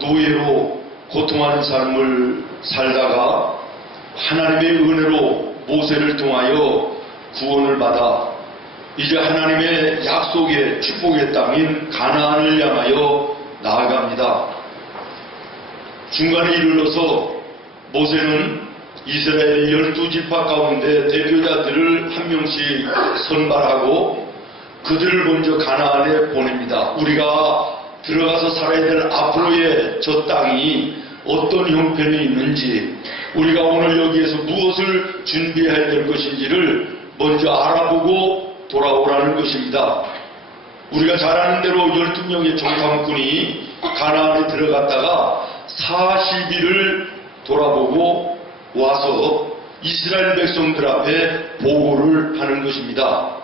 노예로 고통하는 삶을 살다가 하나님의 은혜로 모세를 통하여 구원을 받아 이제 하나님의 약속의 축복의 땅인 가나안을 향하여 나아갑니다. 중간에 이르러서 모세는 이스라엘 12지파 가운데 대표자들을 한 명씩 선발하고 그들을 먼저 가나안에 보냅니다. 우리가 들어가서 살아야 될 앞으로의 저 땅이 어떤 형편이 있는지, 우리가 오늘 여기에서 무엇을 준비해야 될 것인지를 먼저 알아보고 돌아오라는 것입니다. 우리가 잘 아는 대로 12명의 정탐꾼이 가나안에 들어갔다가 40일을 돌아보고 와서 이스라엘 백성들 앞에 보고를 하는 것입니다.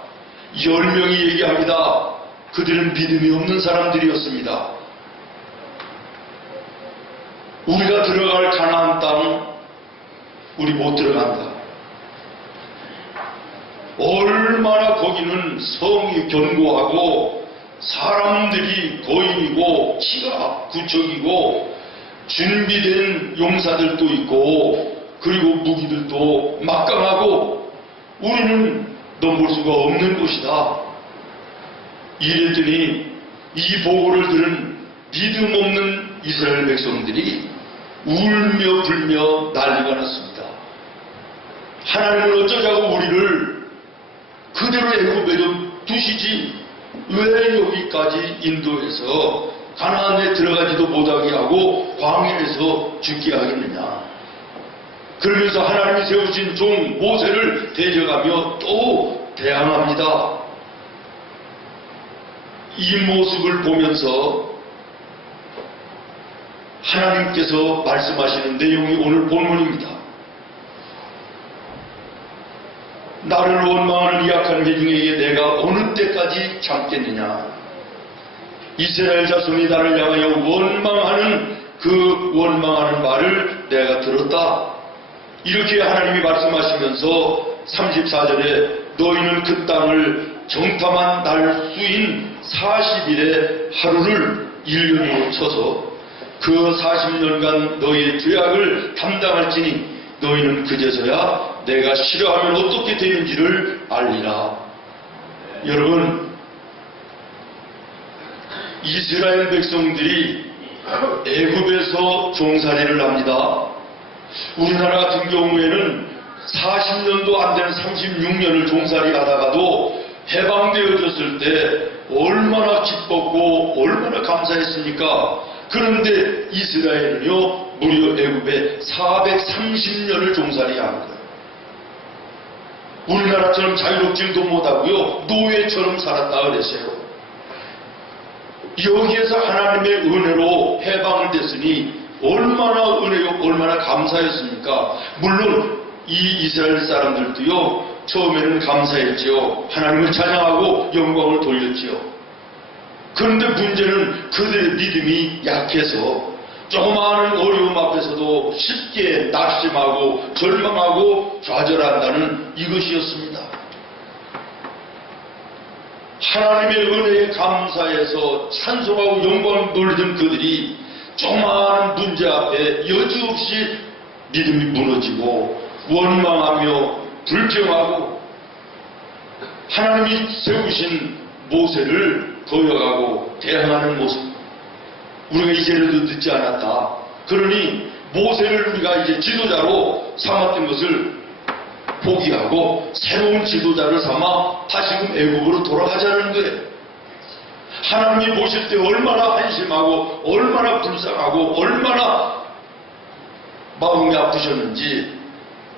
10명이 얘기합니다. 그들은 믿음이 없는 사람들이었습니다. 우리가 들어갈 가나안 땅 우리 못 들어간다. 얼마나 거기는 성이 견고하고 사람들이 거인이고 치가 구척이고 준비된 용사들도 있고 그리고 무기들도 막강하고 우리는 넘볼 수가 없는 곳이다. 이랬더니 이 보고를 들은 믿음 없는 이스라엘 백성들이 울며 불며 난리가 났습니다. 하나님은 어쩌자고 우리를 그대로 애굽에 좀 두시지 왜 여기까지 인도해서 가나안에 들어가지도 못하게 하고 광야에서 죽게 하겠느냐. 그러면서 하나님이 세우신 종 모세를 대적하며 또 대항합니다. 이 모습을 보면서 하나님께서 말씀하시는 내용이 오늘 본문입니다. 나를 원망하는 약한 회중에게 내가 어느 때까지 참겠느냐. 이스라엘 자손이 나를 향하여 원망하는 그 원망하는 말을 내가 들었다. 이렇게 하나님이 말씀하시면서 34절에 너희는 그 땅을 정탐한 날 수인 40일의 하루를 1년으로 쳐서 그 40년간 너희의 죄악을 담당할지니 너희는 그제서야 내가 싫어하면 어떻게 되는지를 알리라. 여러분, 이스라엘 백성들이 애굽에서 종살이를 합니다. 우리나라 같은 경우에는 40년도 안 되는 36년을 종살이 하다가도 해방되어졌을 때 얼마나 기뻤고 얼마나 감사했습니까? 그런데 이스라엘은요 무려 애굽에 430년을 종살이 한 거예요. 우리나라처럼 자유롭지도 못하고요 노예처럼 살았다 그랬어요. 여기에서 하나님의 은혜로 해방을 됐으니 얼마나 은혜요 얼마나 감사했습니까? 물론 이 이스라엘 사람들도요 처음에는 감사했지요. 하나님을 찬양하고 영광을 돌렸지요. 그런데 문제는 그들의 믿음이 약해서 조그마한 어려움 앞에서도 쉽게 낙심하고 절망하고 좌절한다는 이것이었습니다. 하나님의 은혜에 감사해서 찬송하고 영광을 돌리던 그들이 조그마한 문제 앞에 여지없이 믿음이 무너지고 원망하며 불평하고 하나님이 세우신 모세를 거역하고 대항하는 모습, 우리가 이제라도 늦지 않았다. 그러니 모세를 우리가 이제 지도자로 삼았던 것을 포기하고 새로운 지도자를 삼아 다시금 애굽으로 돌아가자는 거예요. 하나님이 보실 때 얼마나 한심하고 얼마나 불쌍하고 얼마나 마음이 아프셨는지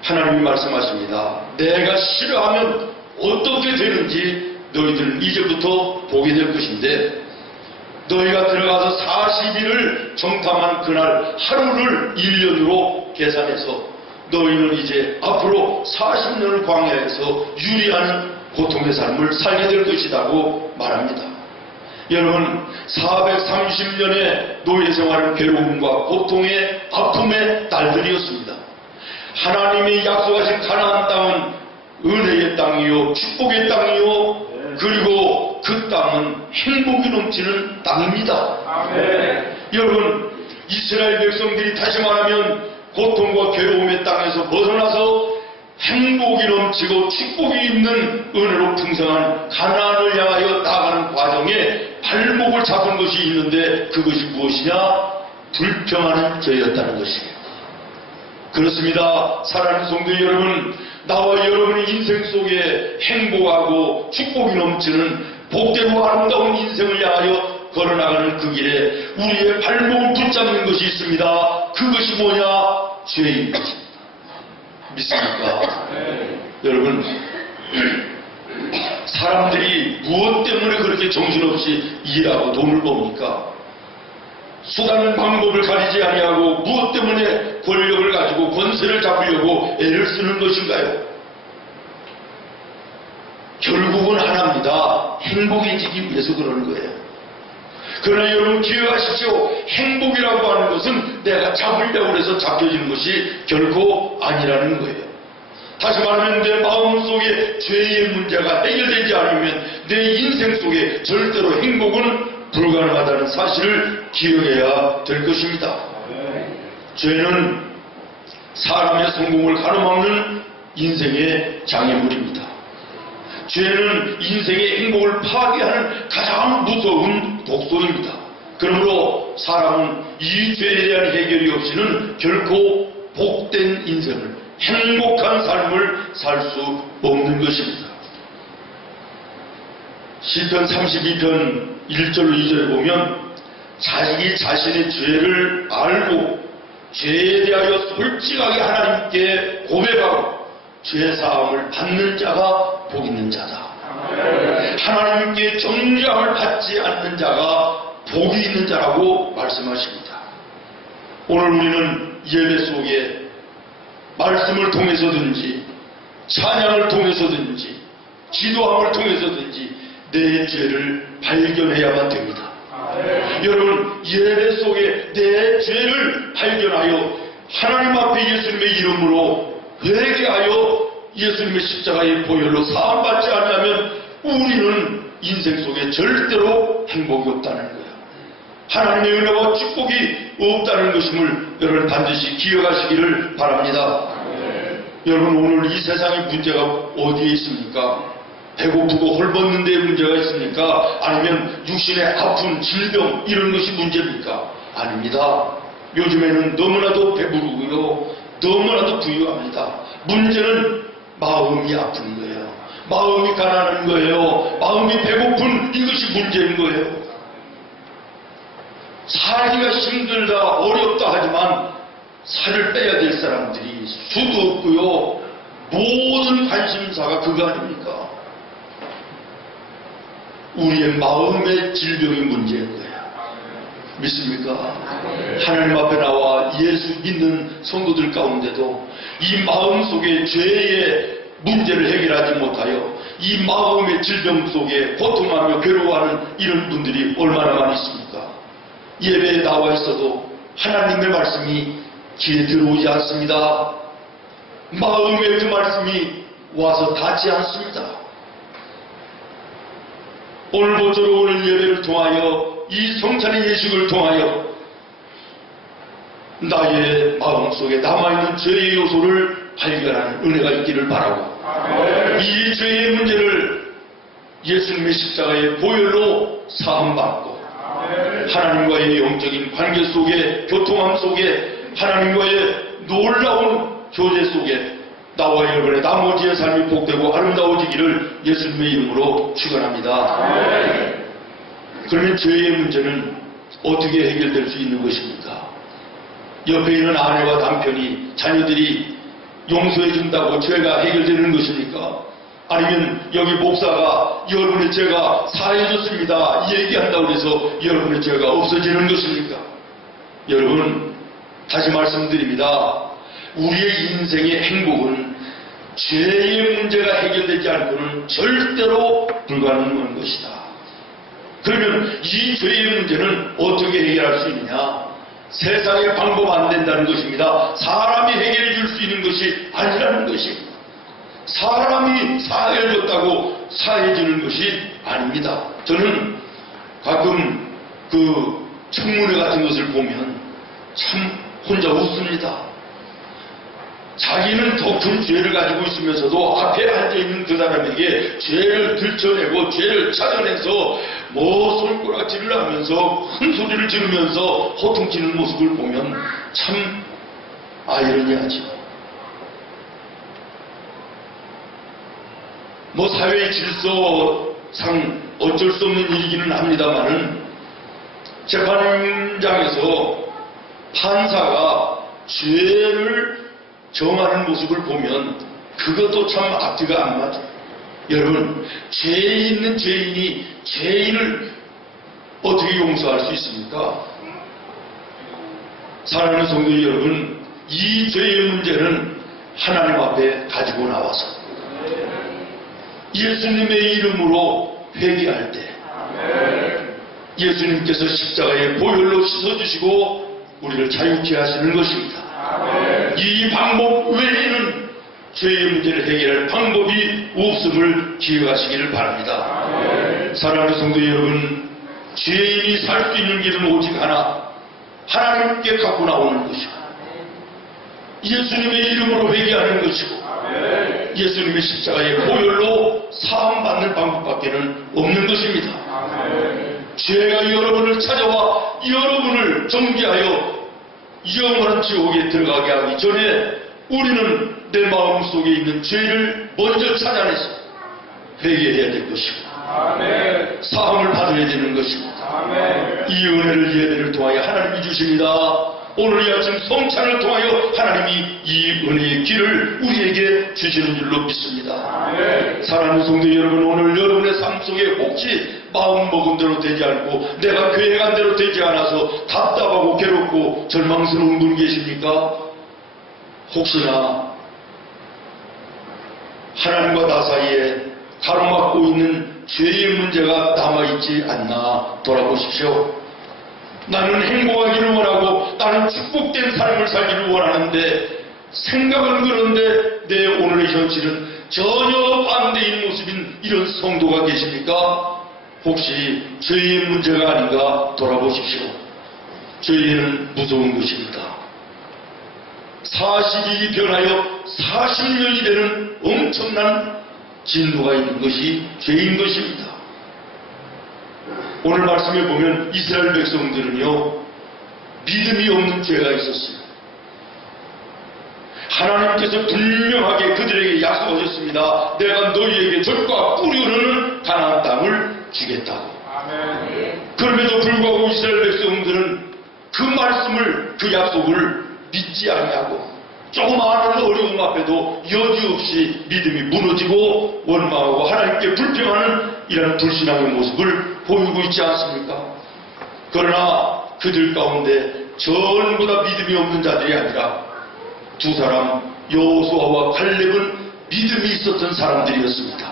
하나님이 말씀하십니다. 내가 싫어하면 어떻게 되는지 너희들은 이제부터 보게 될 것인데 너희가 들어가서 40일을 정탐한 그날 하루를 1년으로 계산해서 너희는 이제 앞으로 40년을 광야에서 유리한 고통의 삶을 살게 될 것이라고 말합니다. 여러분, 430년의 노예 생활은 괴로움과 고통의 아픔의 날들이었습니다. 하나님이 약속하신 가나안 땅은 은혜의 땅이요 축복의 땅이요 그리고 그 땅은 행복이 넘치는 땅입니다. 아멘. 여러분, 이스라엘 백성들이 다시 말하면 고통과 괴로움의 땅에서 벗어나서 행복이 넘치고 축복이 있는 은혜로 풍성한 가나안을 향하여 나아가는 과정에 발목을 잡은 것이 있는데 그것이 무엇이냐? 불평하는 죄였다는 것이에요. 그렇습니다. 사랑하는 성도 여러분, 나와 여러분의 인생 속에 행복하고 축복이 넘치는 복되고 아름다운 인생을 향하여 걸어나가는 그 길에 우리의 발목을 붙잡는 것이 있습니다. 그것이 뭐냐? 죄인 것입니다. 믿습니까? 여러분, 사람들이 무엇 때문에 그렇게 정신없이 일하고 돈을 법니까? 수단은 방법을 가리지 아니하고 무엇 때문에 권력을 가지고 권세를 잡으려고 애를 쓰는 것인가요? 결국은 하나입니다. 행복해지기 위해서 그러는 거예요. 그러나 여러분 기억하십시오. 행복이라고 하는 것은 내가 잡으려고 해서 잡혀지는 것이 결코 아니라는 거예요. 다시 말하면 내 마음속에 죄의 문제가 해결되지 않으면 내 인생 속에 절대로 행복은 불가능하다는 사실을 기억해야 될 것입니다. 죄는 사람의 성공을 가로막는 인생의 장애물입니다. 죄는 인생의 행복을 파괴하는 가장 무서운 독소입니다. 그러므로 사람은 이 죄에 대한 해결이 없이는 결코 복된 인생을, 행복한 삶을 살 수 없는 것입니다. 시편 32편 1절로 2절에 보면 자식이 자신의 죄를 알고 죄에 대하여 솔직하게 하나님께 고백하고 죄사함을 받는 자가 복 있는 자다. 하나님께 정죄함을 받지 않는 자가 복이 있는 자라고 말씀하십니다. 오늘 우리는 예배 속에 말씀을 통해서든지 찬양을 통해서든지 기도함을 통해서든지 내 죄를 발견해야만 됩니다. 여러분, 예배 속에 내 죄를 발견하여 하나님 앞에 예수님의 이름으로 회개하여 예수님의 십자가의 보혈로 사함받지 않으면 우리는 인생 속에 절대로 행복이 없다는 거예요. 하나님의 은혜와 축복이 없다는 것임을 여러분 반드시 기억하시기를 바랍니다. 여러분, 오늘 이 세상의 문제가 어디에 있습니까? 배고프고 헐벗는 데에 문제가 있습니까? 아니면 육신의 아픈 질병 이런 것이 문제입니까? 아닙니다. 요즘에는 너무나도 배부르고요, 너무나도 부유합니다. 문제는 마음이 아픈 거예요. 마음이 가난한 거예요. 마음이 배고픈 이것이 문제인 거예요. 살기가 힘들다, 어렵다 하지만 살을 빼야 될 사람들이 수도 없고요. 모든 관심사가 그거 아닙니까? 우리의 마음의 질병이 문제인 거예요. 믿습니까? 하나님 앞에 나와 예수 믿는 성도들 가운데도 이 마음속에 죄의 문제를 해결하지 못하여 이 마음의 질병 속에 고통하며 괴로워하는 이런 분들이 얼마나 많이 있습니까? 예배에 나와 있어도 하나님의 말씀이 귀에 들어오지 않습니다. 마음에 그 말씀이 와서 닿지 않습니다. 오늘 모쪼록 오늘 예배를 통하여 이 성찬의 예식을 통하여 나의 마음속에 남아있는 죄의 요소를 발견하는 은혜가 있기를 바라고, 이 죄의 문제를 예수님의 십자가의 보혈로 사함받고 하나님과의 영적인 관계 속에, 교통함 속에, 하나님과의 놀라운 교제 속에 나와 여러분의 나머지의 삶이 복되고 아름다워지기를 예수님의 이름으로 축원합니다. 그러면 죄의 문제는 어떻게 해결될 수 있는 것입니까? 옆에 있는 아내와 남편이, 자녀들이 용서해 준다고 죄가 해결되는 것입니까? 아니면 여기 목사가 여러분의 죄가 사해졌습니다 얘기한다고 해서 여러분의 죄가 없어지는 것입니까? 여러분, 다시 말씀드립니다. 우리의 인생의 행복은 죄의 문제가 해결되지 않고는 절대로 불가능한 것이다. 그러면 이 죄의 문제는 어떻게 해결할 수 있느냐? 세상의 방법 안 된다는 것입니다. 사람이 해결해 줄 수 있는 것이 아니라는 것입니다. 사람이 사해줬다고 사해지는 것이 아닙니다. 저는 가끔 그 청문회 같은 것을 보면 참 혼자 웃습니다. 자기는 더 큰 죄를 가지고 있으면서도 앞에 앉아있는 그 사람에게 죄를 들춰내고 죄를 찾아내서 뭐 손가락질을 하면서 큰 소리를 지르면서 호통치는 모습을 보면 참 아이러니하죠. 뭐 사회의 질서상 어쩔 수 없는 일이기는 합니다만은 재판장에서 판사가 죄를 정하는 모습을 보면 그것도 참 앞뒤가 안 맞아요. 여러분, 죄 있는 죄인이 죄인을 어떻게 용서할 수 있습니까? 사랑하는 성도 여러분, 이 죄의 문제는 하나님 앞에 가지고 나와서 예수님의 이름으로 회개할 때 예수님께서 십자가의 보혈로 씻어주시고 우리를 자유케 하시는 것입니다. 이 방법 외에는 죄의 문제를 해결할 방법이 없음을 기억하시기를 바랍니다. 사랑하는 성도 여러분, 죄인이 살 수 있는 길은 오직 하나, 하나님께 갖고 나오는 것이고 예수님의 이름으로 회개하는 것이고 예수님의 십자가의 보혈로 사함받는 방법밖에는 없는 것입니다. 죄가 여러분을 찾아와 여러분을 정죄하여 영원한 지옥에 들어가게 하기 전에 우리는 내 마음속에 있는 죄를 먼저 찾아내서 회개해야 될 것이고 사함을 받아야 되는 것입니다. 이 은혜를 예배를 통하여 하나님이 주십니다. 오늘 이 아침 성찬을 통하여 하나님이 이 은혜의 길을 우리에게 주시는 줄로 믿습니다. 사랑하는 성도 여러분, 오늘 여러분의 삶 속에 혹시 마음 먹은 대로 되지 않고 내가 계획한 대로 되지 않아서 답답하고 괴롭고 절망스러운 분 계십니까? 혹시나 하나님과 나 사이에 가로막고 있는 죄의 문제가 남아있지 않나 돌아보십시오. 나는 행복하기를 원하고 나는 축복된 삶을 살기를 원하는데 생각은 그런데 내 오늘의 현실은 전혀 반대인 모습인 이런 성도가 계십니까? 혹시 죄의 문제가 아닌가 돌아보십시오. 죄는 무서운 것입니다. 40일이 변하여 40년이 되는 엄청난 진도가 있는 것이 죄인 것입니다. 오늘 말씀에 보면 이스라엘 백성들은요, 믿음이 없는 죄가 있었어요. 하나님께서 분명하게 그들에게 약속하셨습니다. 내가 너희에게 젖과 꿀이 흐르는 가나안 땅을 주겠다고. 그럼에도 불구하고 이스라엘 백성들은 그 말씀을, 그 약속을 믿지 아니하고 조그마한 어려움 앞에도 여지없이 믿음이 무너지고 원망하고 하나님께 불평하는 이런 불신앙의 모습을 보이고 있지 않습니까? 그러나 그들 가운데 전부 다 믿음이 없는 자들이 아니라 두 사람, 여호수아와 칼렙은 믿음이 있었던 사람들이었습니다.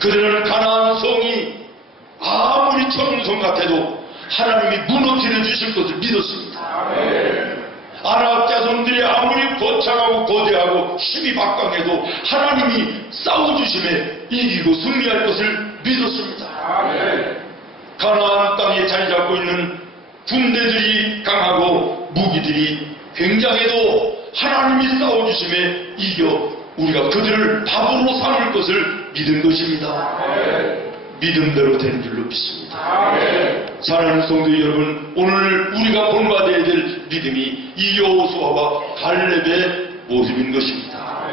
그들은 가나안 성이 아무리 청성 같아도 하나님이 무너뜨려 주실 것을 믿었습니다. 아랍 자손들이 아무리 거창하고 거대하고 힘이 막강해도 하나님이 싸워주심에 이기고 승리할 것을 믿었습니다. 가나안 땅에 자리 잡고 있는 군대들이 강하고 무기들이 굉장해도 하나님이 싸워주심에 이겨 우리가 그들을 밥으로 삼을 것을 믿은 것입니다. 믿음대로 되는 줄로 믿습니다. 사랑하는 성도 여러분, 오늘 우리가 본받아야 될 믿음이 이 여호수아와 갈렙의 모습인 것입니다.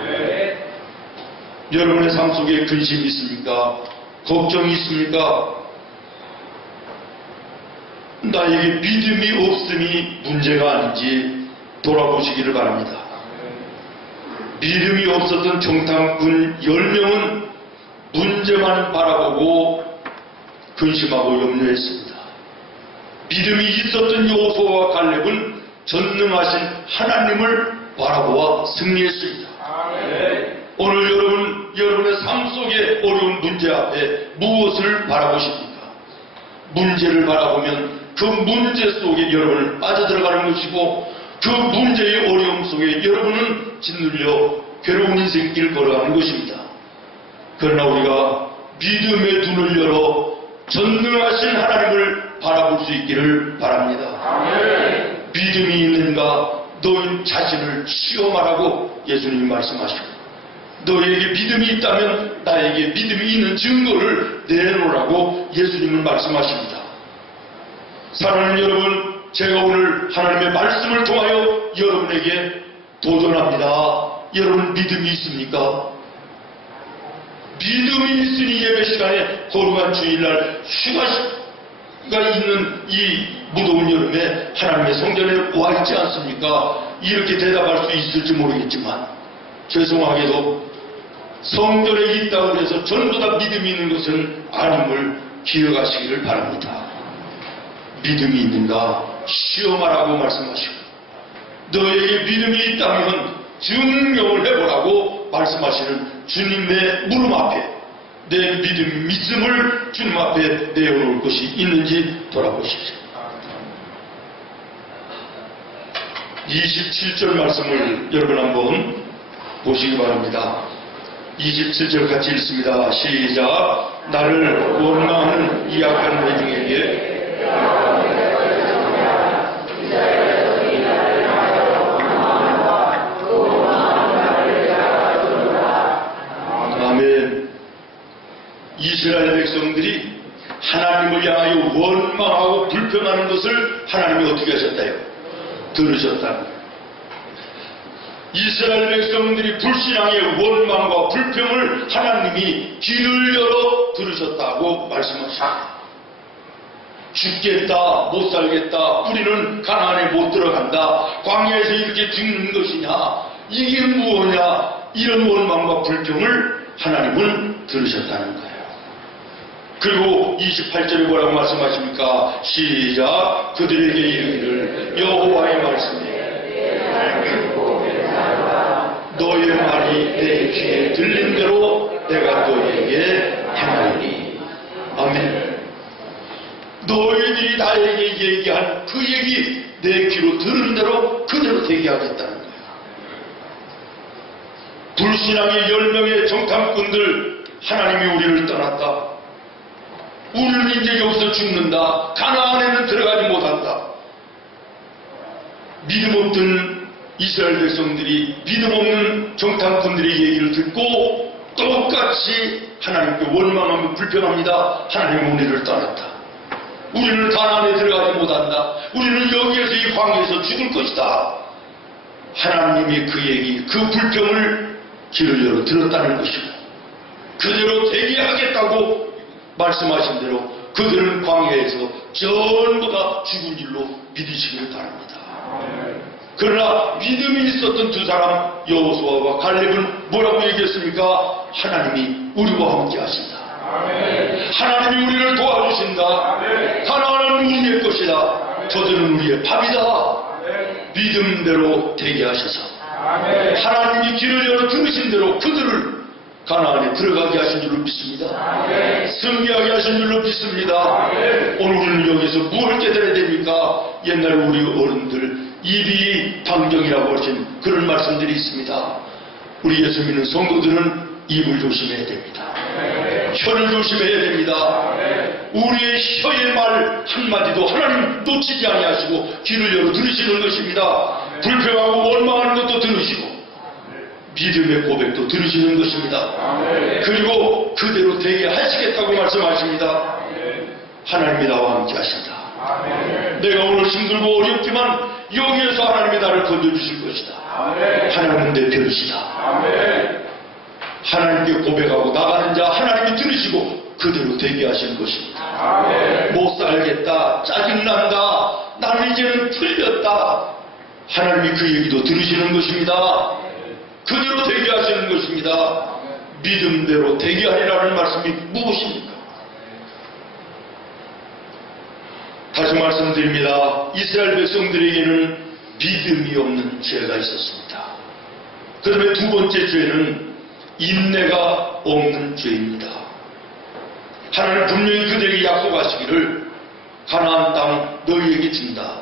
여러분의 삶 속에 근심이 있습니까? 걱정이 있습니까? 나에게 믿음이 없음이 문제가 아닌지 돌아보시기를 바랍니다. 믿음이 없었던 정탐꾼 10명은 문제만 바라보고 근심하고 염려했습니다. 믿음이 있었던 여호수아와 갈렙은 전능하신 하나님을 바라보아 승리했습니다. 오늘 여러분의 삶 속에 어려운 문제 앞에 무엇을 바라보십니까? 문제를 바라보면 그 문제 속에 여러분을 빠져들어가는 것이고 그 문제의 어려움 속에 여러분은 짓눌려 괴로운 인생길 걸어가는 것입니다. 그러나 우리가 믿음의 눈을 열어 전능하신 하나님을 바라볼 수 있기를 바랍니다. 믿음이 있는가? 너희 자신을 시험하라고 예수님이 말씀하시고, 너에게 믿음이 있다면 나에게 믿음이 있는 증거를 내놓으라고 예수님은 말씀하십니다. 사랑하는 여러분, 제가 오늘 하나님의 말씀을 통하여 여러분에게 도전합니다. 여러분 믿음이 있습니까? 믿음이 있으니 예배 시간에 거룩한 주일날 휴가가 있는 이 무더운 여름에 하나님의 성전에 와 있지 않습니까? 이렇게 대답할 수 있을지 모르겠지만 죄송하게도 성전에 있다고 해서 전부 다 믿음이 있는 것은 아님을 기억하시기를 바랍니다. 믿음이 있는가 시험하라고 말씀하시고, 너에게 믿음이 있다면 증명을 해보라고 말씀하시는 주님의 무릎 앞에 내 믿음을 주님 앞에 내어놓을 것이 있는지 돌아보십시오. 27절 말씀을 여러분 한번 보시기 바랍니다. 27절 같이 읽습니다. 시작. 나를 원망하는 이 약한 회중에게 아멘. 이스라엘 백성들이 하나님을 향하여 원망하고 불평하는 것을 하나님이 어떻게 하셨다요? 들으셨다. 이스라엘 백성들이 불신앙의 원망과 불평을 하나님이 귀를 열어 들으셨다고 말씀하십니다. 죽겠다, 못 살겠다, 우리는 가나안에 못 들어간다, 광야에서 이렇게 죽는 것이냐, 이게 무엇이냐, 이런 원망과 불평을 하나님은 들으셨다는 거예요. 그리고 28절에 뭐라고 말씀하십니까? 시작. 그들에게 이르기를 여호와의 말씀에 너의 말이 내 귀에 들린 대로 내가 너에게 행하리니. 아멘. 너희들이 나에게 얘기한 그 얘기 내 귀로 들은 대로 그대로 되게 하겠다는 거야. 불신앙의 10명의 정탐꾼들, 하나님이 우리를 떠났다, 우리는 이제 여기서 죽는다, 가나안에는 들어가지 못한다. 믿음 없던 이스라엘 백성들이 믿음 없는 정탐꾼들의 얘기를 듣고 똑같이 하나님께 원망하며 불평합니다. 하나님은 우리를 떠났다, 우리는 가나안에 들어가지 못한다, 우리는 여기에서 이 광야에서 죽을 것이다. 하나님이 그 얘기, 그 불평을 귀를 열어 들었다는 것이고, 그대로 되게 하겠다고 말씀하신 대로 그들은 광야에서 전부 다 죽은 일로 믿으시길 바랍니다. 그러나 믿음이 있었던 두 사람 여호수아와 갈렙은 뭐라고 얘기했습니까? 하나님이 우리와 함께 하신다. 하나님이 우리를 도와주신다. 가나안은 우리의 것이다. 저들은 우리의 밥이다. 믿음대로 되게 하셔서 하나님이 길을 열어 들으신 대로 그들을 가나안에 들어가게 하신 줄로 믿습니다. 승리하게 하신 줄로 믿습니다. 오늘 우리는 여기서 무엇을 깨달아야 됩니까? 옛날 우리 어른들 입이 방정이라고 하신 그런 말씀들이 있습니다. 우리 예수 믿는 성도들은 입을 조심해야 됩니다. 혀를 조심해야 됩니다. 우리의 혀의 말 한마디도 하나님 놓치지 아니하시고 귀를 열어 들으시는 것입니다. 불평하고 원망하는 것도 들으시고 믿음의 고백도 들으시는 것입니다. 그리고 그대로 되게 하시겠다고 말씀하십니다. 하나님이 나와 함께 하신다. 내가 오늘 힘들고 어렵지만 여기에서 하나님이 나를 건져주실 것이다. 하나님은 내 편이시다. 하나님께 고백하고 나가는 자 하나님이 들으시고 그대로 되게 하시는 것입니다. 못 살겠다, 짜증난다, 나는 이제는 틀렸다, 하나님이 그 얘기도 들으시는 것입니다. 그대로 되게 하시는 것입니다. 믿음대로 되게 하리라는 말씀이 무엇입니까? 다시 말씀드립니다. 이스라엘 백성들에게는 믿음이 없는 죄가 있었습니다. 그 다음에 두 번째 죄는 인내가 없는 죄입니다. 하나님 분명히 그들에게 약속하시기를 가나안 땅 너희에게 준다.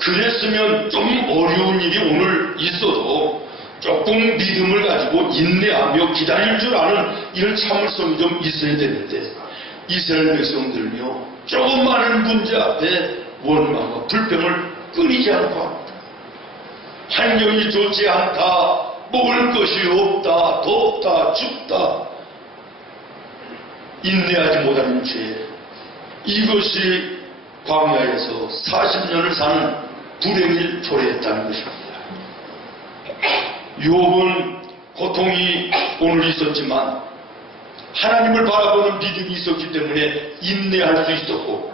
그랬으면 좀 어려운 일이 오늘 있어도 조금 믿음을 가지고 인내하며 기다릴 줄 아는 이런 참을성이 좀 있어야 되는데, 이스라엘 백성들은요 조금 많은 문제 앞에 원망과 불평을 끊이지 않고 합니다. 환경이 좋지 않다, 먹을 것이 없다, 덥다, 춥다, 인내하지 못하는 죄, 이것이 광야에서 40년을 사는 불행을 초래했다는 것입니다. 욥은 고통이 오늘 있었지만 하나님을 바라보는 믿음이 있었기 때문에 인내할 수 있었고,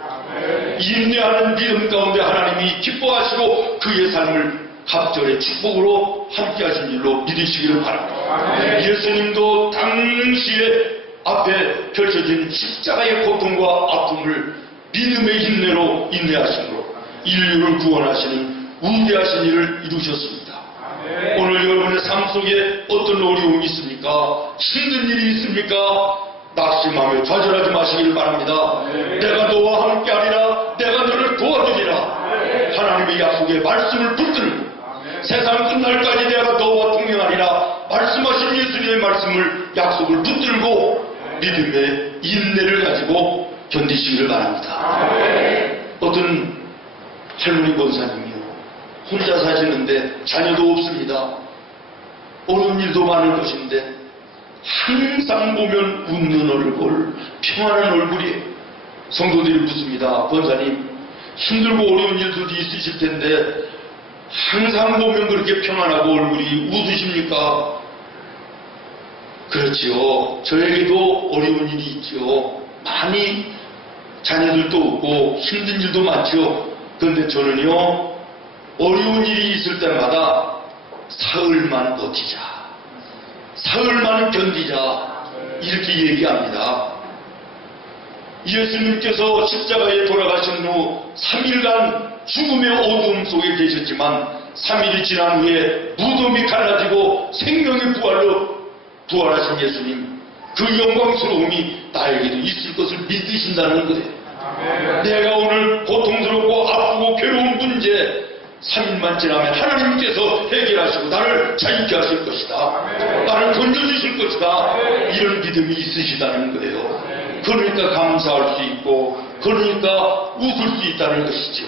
인내하는 믿음 가운데 하나님이 기뻐하시고 그의 삶을 갑절의 축복으로 함께 하신 일로 믿으시기를 바랍니다. 예수님도 당시에 앞에 펼쳐진 십자가의 고통과 아픔을 믿음의 인내로 인내하심으로 인류를 구원하시는 위대하신 일을 이루셨습니다. 오늘 여러분의 삶 속에 어떤 어려움이 있습니까? 힘든 일이 있습니까? 낙심하며 좌절하지 마시기를 바랍니다. 내가 너와 함께하리라, 내가 너를 도와주리라. 하나님의 약속의 말씀을 붙들고 세상 끝날까지 내가 너와 동행하리라 말씀하신 예수님의 말씀을, 약속을 붙들고 믿음의 인내를 가지고 견디시기를 바랍니다. 어떤 할머니 권사님이요, 혼자 사시는데 자녀도 없습니다. 어려운 일도 많을 것인데 항상 보면 웃는 얼굴, 평안한 얼굴이에요. 성도들이 묻습니다. 권사님, 힘들고 어려운 일도 있으실 텐데 항상 보면 그렇게 평안하고 얼굴이 웃으십니까? 그렇지요. 저에게도 어려운 일이 있죠. 많이 자녀들도 없고 힘든 일도 많죠. 그런데 저는요, 어려운 일이 있을 때마다 사흘만 버티자, 사흘만 견디자, 이렇게 얘기합니다. 예수님께서 십자가에 돌아가신 후 3일간 죽음의 어두움 속에 계셨지만 3일이 지난 후에 무덤이 갈라지고 생명의 부활로 부활하신 예수님, 그 영광스러움이 나에게도 있을 것을 믿으신다는 거예요. 내가 오늘 고통스럽고 아프고 괴로운 문제 3일만 지나면 하나님께서 해결하시고 나를 자유케 하실 것이다, 나를 건져주실 것이다, 이런 믿음이 있으시다는 거예요. 그러니까 감사할 수 있고, 그러니까 웃을 수 있다는 것이죠.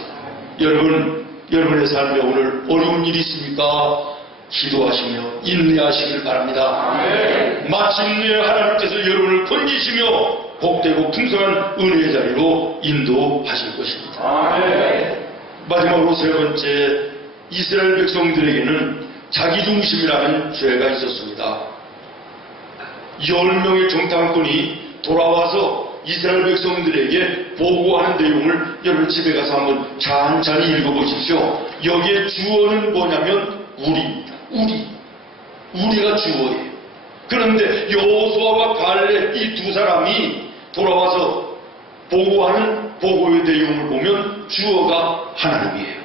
여러분, 여러분의 삶에 오늘 어려운 일이 있습니까? 기도하시며 인내하시길 바랍니다. 마침내 하나님께서 여러분을 건지시며 복되고 풍성한 은혜의 자리로 인도하실 것입니다. 마지막으로 세 번째, 이스라엘 백성들에게는 자기중심이라는 죄가 있었습니다. 10명의 정탐꾼이 돌아와서 이스라엘 백성들에게 보고하는 내용을 여러분 집에 가서 한번 찬찬히 읽어보십시오. 여기에 주어는 뭐냐면 우리가 주어예요. 그런데 여호수아와 갈렙, 이 두 사람이 돌아와서 보고하는 보고의 내용을 보면 주어가 하나님이에요.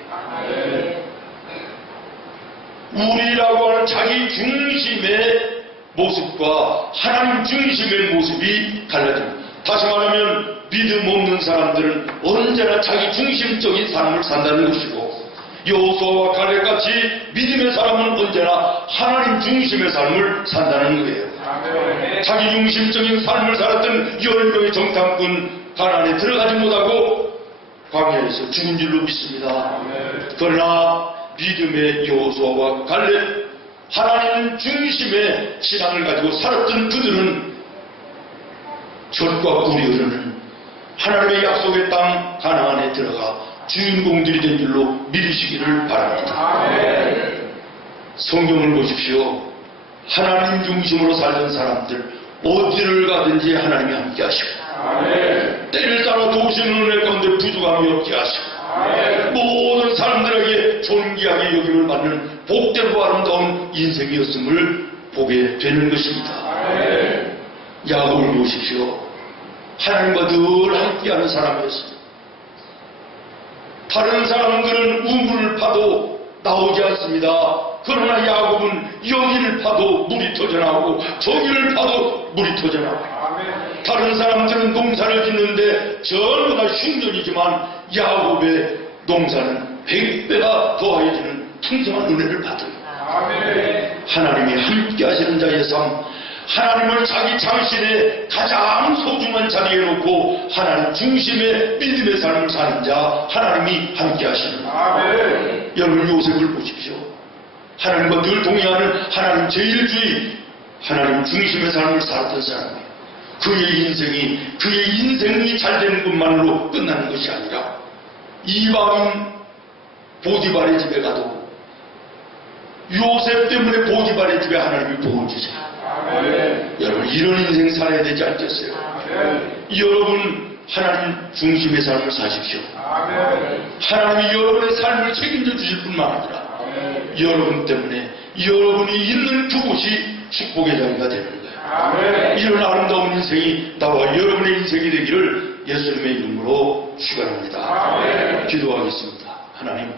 우리라고 하는 자기 중심의 모습과 하나님 중심의 모습이 달라집니다. 다시 말하면 믿음 없는 사람들은 언제나 자기 중심적인 삶을 산다는 것이고, 여호수아와 갈렙같이 믿음의 사람은 언제나 하나님 중심의 삶을 산다는 거예요. 자기 중심적인 삶을 살았던 10명의 정탐꾼 가나안에 들어가지 못하고 광야에서 죽은 줄로 믿습니다. 그러나 믿음의 여호수아와 갈렙, 하나님 중심의 신앙을 가지고 살았던 그들은 젖과 꿀이 흐르는 하나님의 약속의 땅 가나안에 들어가 주인공들이 된 줄로 믿으시기를 바랍니다. 성경을 보십시오. 하나님 중심으로 살던 사람들 어디를 가든지 하나님이 함께 하시고, 때를 따라 도우시는 은혜 가운데 부족함이 없게 하시고, 모든 사람들에게 존귀하게 여김을 받는 복되고 아름다운 인생이었음을 보게 되는 것입니다. 야곱을 보십시오. 하나님과 늘 함께하는 사람이었습니다. 다른 사람들은 우물을 파도 나오지 않습니다. 그러나 야곱은 여기를 파도 물이 터져나오고 저기를 파도 물이 터져나오고, 다른 사람들은 농사를 짓는데 전부 다 흉년이지만 야곱의 농사는 100배가 더하여지는 풍성한 은혜를 받아요. 하나님이 함께 하시는 자의 삶, 하나님을 자기 당신의 가장 소중한 자리에 놓고 하나님 중심의 믿음의 삶을 사는 자 하나님이 함께 하시는 거예요. 여러분 요셉을 보십시오. 하나님과 늘 동행하는 하나님 제일주의 하나님 중심의 삶을 살았던 사람이에요. 그의 인생이 잘 되는 것만으로 끝나는 것이 아니라 이방인 보디발의 집에 가도 요셉 때문에 보디발의 집에 하나님이 복을 주세요. 여러분 이런 인생 살아야 되지 않겠어요? 여러분 하나님 중심의 삶을 사십시오. 하나님이 여러분의 삶을 책임져 주실 뿐만 아니라 여러분 때문에 여러분이 있는 그곳이 축복의 자리가 되는 거예요. 이런 아름다운 인생이 나와 여러분의 인생이 되기를 예수님의 이름으로 축원합니다. 기도하겠습니다. 하나님